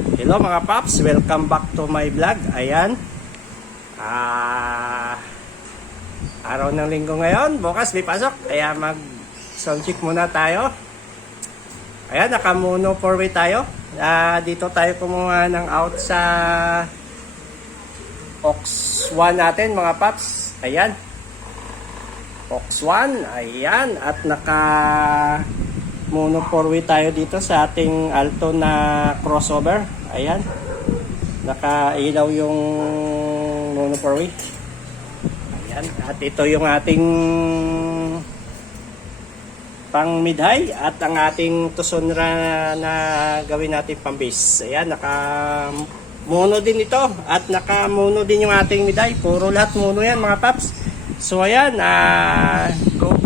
Hello mga paps, welcome back to my vlog. Ayan. Ah, araw ng linggo ngayon, bukas may pasok. Kaya mag sound check muna tayo. Ayan, nakamuno four way tayo. Ah, dito tayo kumuha ng out sa Ox 1 natin mga paps. Ayan. Ox 1, ayan. At naka mono four way tayo dito sa ating Alto na crossover. Ayan. Nakailaw yung mono four way. Ayan. At ito yung ating pang mid-high at ang ating tuson na, gawin natin pang base. Ayan, naka mono din ito at naka mono din yung ating mid-high. Puro lahat mono yan mga paps. So ayan,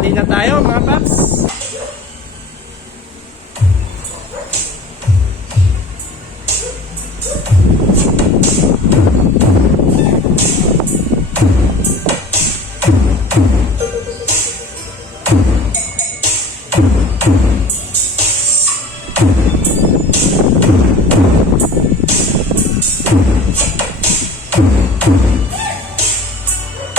play na tayo mga paps.